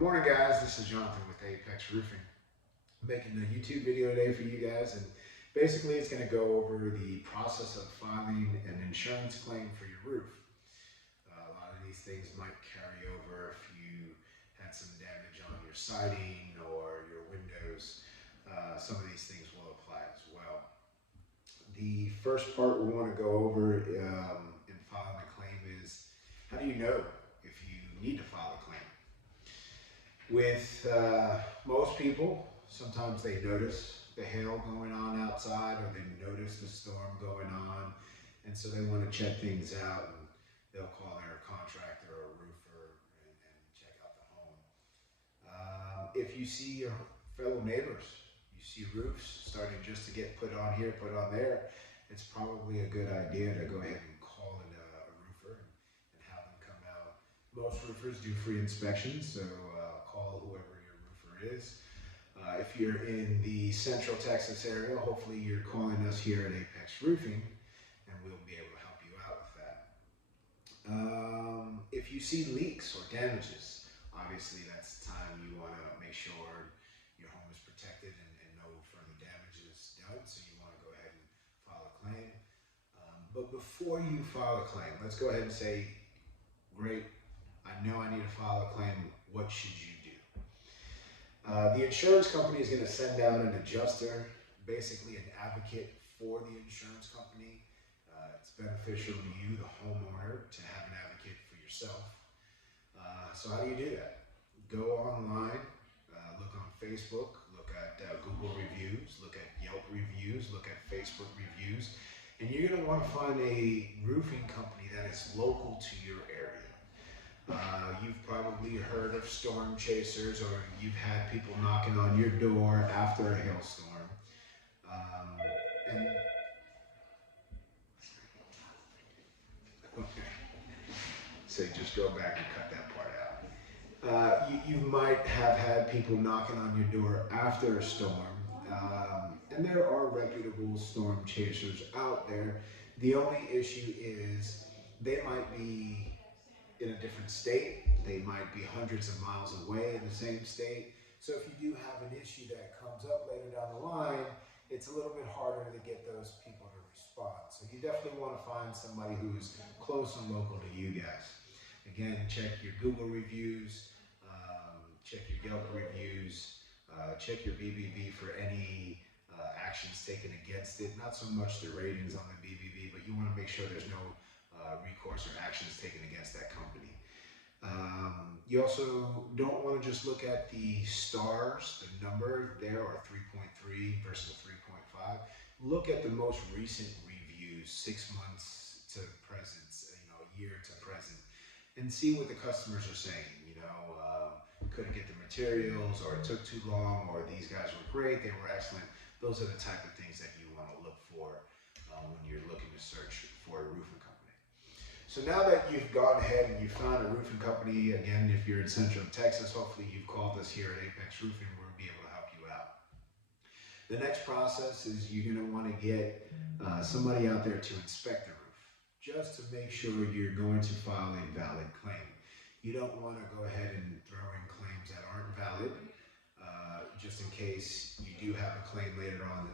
Good morning, guys. This is Jonathan with Apex Roofing. I'm making a YouTube video today for you guys, and basically it's going to go over the process of filing an insurance claim for your roof. A lot of these things might carry over if you had some damage on your siding or your windows. Some of these things will apply as well. The first part we want to go over in filing a claim is, how do you know if you need to file a claim? With most people, sometimes they notice the hail going on outside, or they notice the storm going on, and so they want to check things out, and they'll call their contractor or roofer and check out the home. If you see your fellow neighbors, you see roofs starting just to get put on here, put on there, it's probably a good idea to go ahead and call in a roofer and have them come out. Most roofers do free inspections, so call whoever your roofer is. If you're in the Central Texas area, hopefully you're calling us here at Apex Roofing, and we'll be able to help you out with that. If you see leaks or damages, obviously that's the time you want to make sure your home is protected and no further damage is done, so you want to go ahead and file a claim. But before you file a claim, let's go ahead and say, great, I know I need to file a claim. What should you do? The insurance company is going to send out an adjuster, basically an advocate for the insurance company. It's beneficial to you, the homeowner, to have an advocate for yourself. So how do you do that? Go online, look on Facebook, look at Google reviews, look at Yelp reviews, look at Facebook reviews, and you're going to want to find a roofing company that is local to your area. You've probably heard of storm chasers, or you've had people knocking on your door after a hailstorm. Okay, so just go back and cut that part out. You might have had people knocking on your door after a storm, and there are reputable storm chasers out there. The only issue is they might be in a different state. They might be hundreds of miles away in the same state. So if you do have an issue that comes up later down the line, it's a little bit harder to get those people to respond. So you definitely want to find somebody who's close and local to you guys. Again, check your Google reviews, check your Yelp reviews, check your BBB for any actions taken against it. Not so much the ratings on the BBB, but you want to make sure there's no recourse or actions taken against that company. You also don't want to just look at the stars, the number there, or 3.3 versus 3.5. Look at the most recent reviews, 6 months to present, year to present, and see what the customers are saying. Couldn't get the materials, or it took too long, or these guys were great, they were excellent. Those are the type of things that you want to look for when you're looking to search for a roofing company. So now that you've gone ahead and you found a roofing company, again, if you're in Central Texas, hopefully you've called us here at Apex Roofing, we'll be able to help you out. The next process is you're going to want to get somebody out there to inspect the roof, just to make sure you're going to file a valid claim. You don't want to go ahead and throw in claims that aren't valid, just in case you do have a claim later on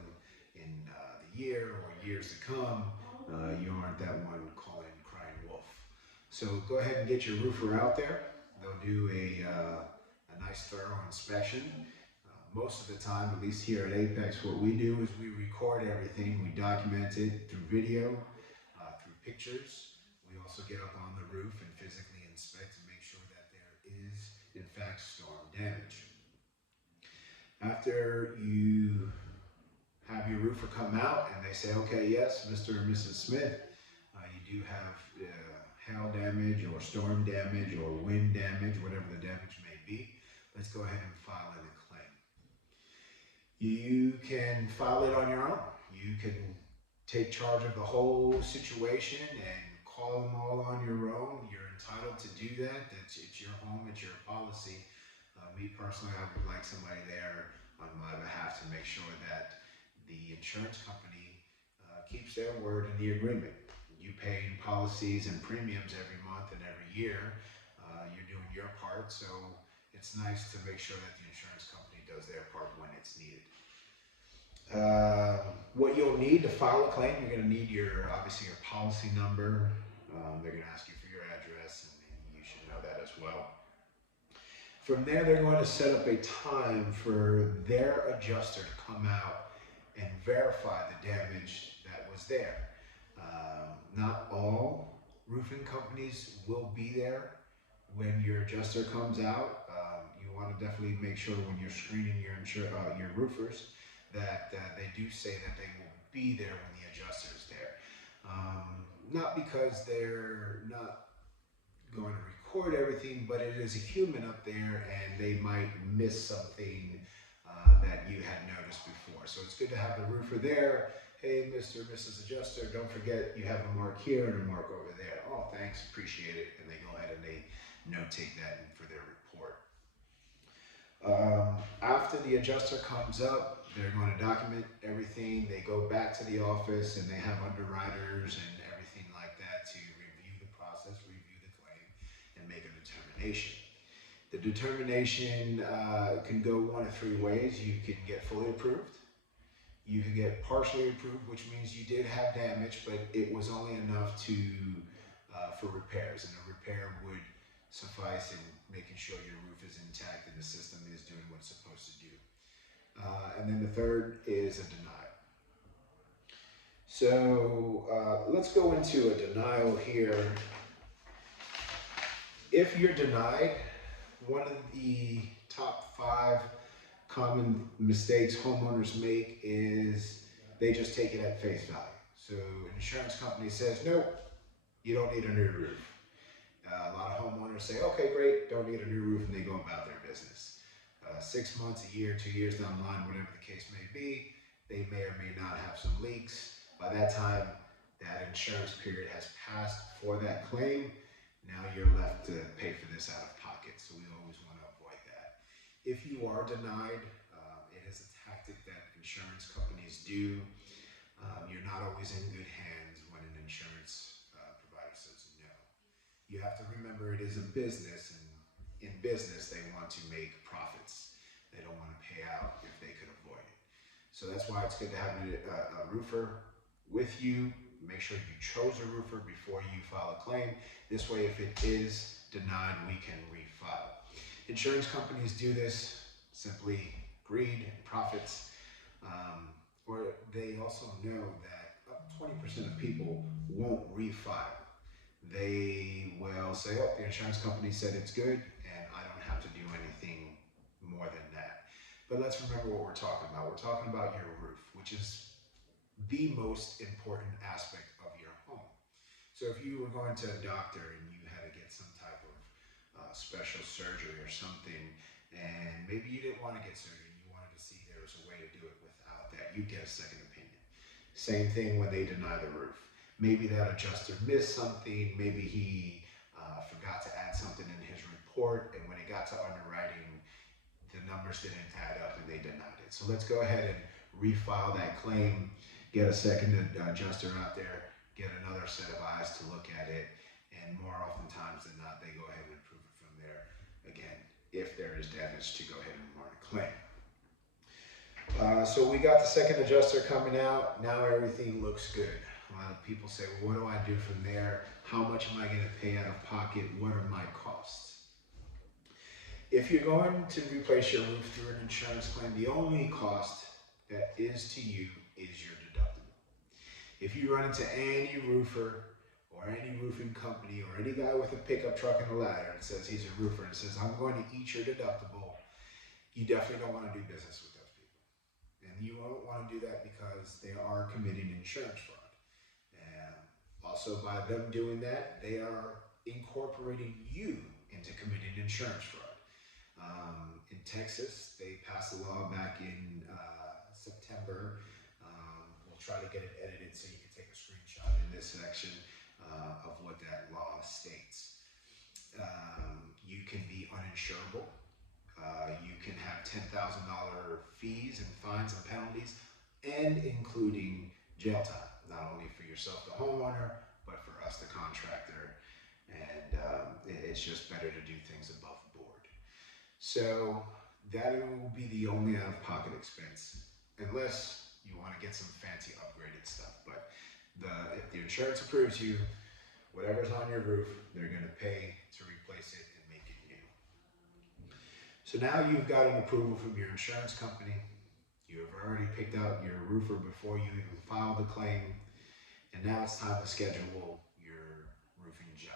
in the year or years to come. You aren't that one calling crying wolf. So go ahead and get your roofer out there. They'll do a nice thorough inspection. Most of the time, at least here at Apex, what we do is we record everything. We document it through video, through pictures. We also get up on the roof and physically inspect to make sure that there is, in fact, storm damage. After you have your roofer come out and they say, okay, yes, Mr. and Mrs. Smith, you do have hail damage or storm damage or wind damage, whatever the damage may be, let's go ahead and file in a claim. You can file it on your own. You can take charge of the whole situation and call them all on your own. You're entitled to do that. It's your home, it's your policy. Me personally, I would like somebody there on my behalf to make sure that the insurance company keeps their word in the agreement. You pay policies and premiums every month and every year. You're doing your part, so it's nice to make sure that the insurance company does their part when it's needed. What you'll need to file a claim, you're going to need obviously your policy number. They're going to ask you for your address, and you should know that as well. From there, they're going to set up a time for their adjuster to come out and verify the damage that was there. Not all roofing companies will be there when your adjuster comes out. You want to definitely make sure when you're screening your roofers that they do say that they will be there when the adjuster is there. Not because they're not going to record everything, but it is a human up there and they might miss something that you had noticed before. So it's good to have the roofer there. Hey, Mr. or Mrs. Adjuster, don't forget you have a mark here and a mark over there. Oh, thanks, appreciate it. And they go ahead and they notate that for their report. After the adjuster comes up, they're going to document everything. They go back to the office and they have underwriters and everything like that to review the process, review the claim, and make a determination. The determination can go one of three ways. You can get fully approved. You can get partially approved, which means you did have damage, but it was only enough for repairs, and a repair would suffice in making sure your roof is intact and the system is doing what it's supposed to do. And then the third is a denial. So let's go into a denial here. If you're denied, one of the top 5 common mistakes homeowners make is they just take it at face value. So an insurance company says, nope, you don't need a new roof. A lot of homeowners say, okay, great, don't need a new roof, and they go about their business. 6 months, a year, 2 years down the line, whatever the case may be, they may or may not have some leaks. By that time, that insurance period has passed for that claim. Now you're left to pay for this out of pocket, so we always want to avoid that. If you are denied, it is a tactic that insurance companies do. You're not always in good hands when an insurance provider says no. You have to remember it is a business, and in business they want to make profits. They don't want to pay out if they could avoid it. So that's why it's good to have a roofer with you. Make sure you chose a roofer before you file a claim. This way, if it is denied, we can refile. Insurance companies do this simply greed and profits, or they also know that up to 20% of people won't refile. They will say, oh, the insurance company said it's good and I don't have to do anything more than that. But let's remember what we're talking about. We're talking about your roof, which is the most important aspect of your home. So if you were going to a doctor and you had to get some type of special surgery or something, and maybe you didn't want to get surgery, you wanted to see there was a way to do it without that, you'd get a second opinion. Same thing when they deny the roof. Maybe that adjuster missed something, maybe he forgot to add something in his report, and when it got to underwriting, the numbers didn't add up and they denied it. So let's go ahead and refile that claim, get a second adjuster out there, get another set of eyes to look at it, and more oftentimes than not, they go ahead and approve it from there. Again, if there is damage, to go ahead and mark a claim. So we got the second adjuster coming out. Now everything looks good. A lot of people say, well, what do I do from there? How much am I going to pay out of pocket? What are my costs? If you're going to replace your roof through an insurance claim, the only cost that is to you is your deductible. If you run into any roofer or any roofing company or any guy with a pickup truck and a ladder and says he's a roofer and says, I'm going to eat your deductible, you definitely don't want to do business with those people. And you won't want to do that because they are committing insurance fraud. And also by them doing that, they are incorporating you into committing insurance fraud. In Texas, they passed a law back in September. We'll try to get it edited so you can take a screenshot in this section of what that law states. You can be uninsurable. You can have $10,000 fees and fines and penalties, and including jail time, not only for yourself, the homeowner, but for us, the contractor. And it's just better to do things above board. So that will be the only out-of-pocket expense, unless you want to get some fancy upgraded stuff. But if the insurance approves you, whatever's on your roof, they're going to pay to replace it and make it new. So now you've got an approval from your insurance company. You have already picked out your roofer before you even filed the claim, and now it's time to schedule your roofing job.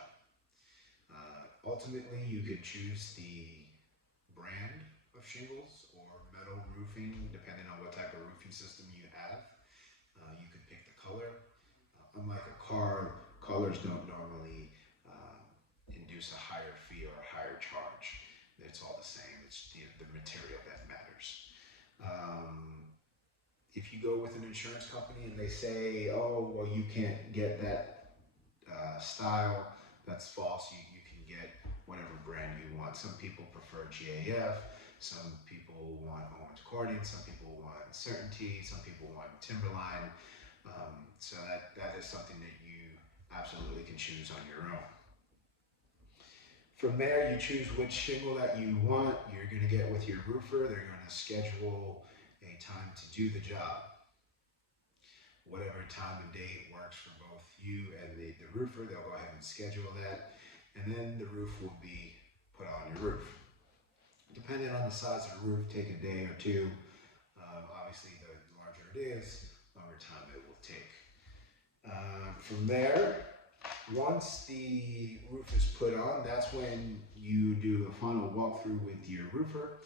Ultimately, you could choose the brand of shingles or metal roofing, depending on what type of roofing system you have. You could pick the color. Unlike a car, colors don't normally induce a higher fee or a higher charge. It's all the same. It's the material that matters. If you go with an insurance company and they say, oh, well, you can't get that style, that's false. You can get whatever brand you want. Some people prefer GAF, some people want Owens Corning, some people want Certainty, some people want Timberline. So that is something that you absolutely can choose on your own. From there, you choose which shingle that you want. You're going to get with your roofer. They're going to schedule a time to do the job. Whatever time and date works for both you and the roofer, they'll go ahead and schedule that. And then the roof will be put on your roof. Depending on the size of the roof, take a day or two. Obviously, the larger it is, the longer time it will take. From there, once the roof is put on, that's when you do a final walkthrough with your roofer.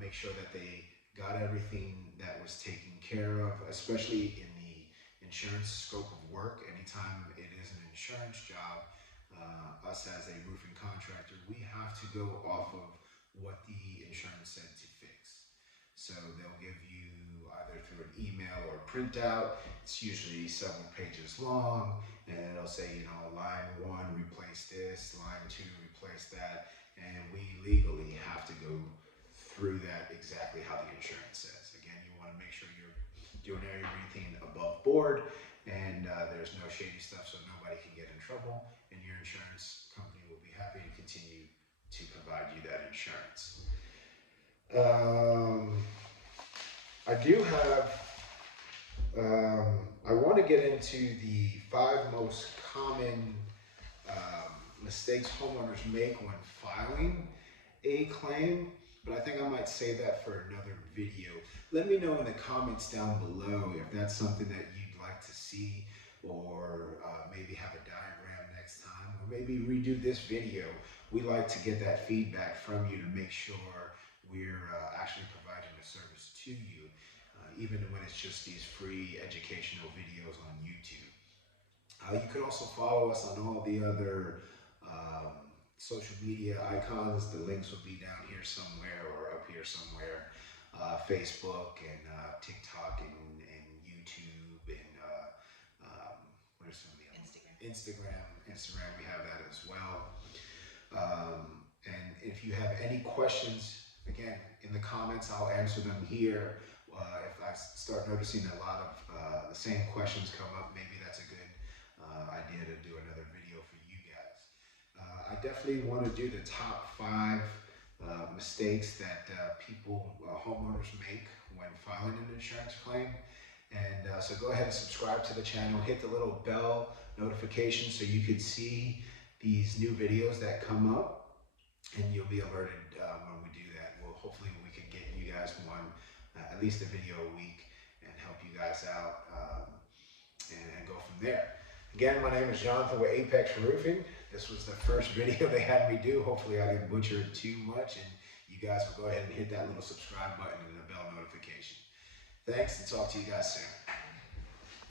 Make sure that they got everything that was taken care of, especially in the insurance scope of work. Anytime it is an insurance job, us as a roofing contractor, we have to go off of what the insurance said to fix. So they'll give you either through an email or printout. It's usually several pages long, and it'll say, line 1, replace this, line 2, replace that, and we legally have to go through that exactly how the insurance says. Again, you want to make sure you're doing everything above board, and there's no shady stuff so nobody can get in trouble, and your insurance company will be happy to continue to provide you that insurance. I want to get into the 5 most common mistakes homeowners make when filing a claim, but I think I might save that for another video. Let me know in the comments down below if that's something that you'd like to see, or maybe have a diagram next time, or maybe redo this video. We like to get that feedback from you to make sure we're actually providing a service to you, even when it's just these free educational videos on YouTube. You could also follow us on all the other social media icons. The links will be down here somewhere or up here somewhere. Facebook and TikTok and YouTube and what are some of the other? Instagram, we have that as well. And if you have any questions, again, in the comments, I'll answer them here. If I start noticing a lot of the same questions come up, maybe that's a good idea to do another video for you guys. I definitely want to do the top 5 mistakes that homeowners make when filing an insurance claim. And so go ahead and subscribe to the channel, hit the little bell notification so you can see these new videos that come up, and you'll be alerted when we do that. Well, hopefully we can get you guys one, at least a video a week, and help you guys out and go from there. Again, my name is Jonathan with Apex Roofing. This was the first video they had me do. Hopefully I didn't butcher it too much, and you guys will go ahead and hit that little subscribe button and the bell notification. Thanks, and talk to you guys soon.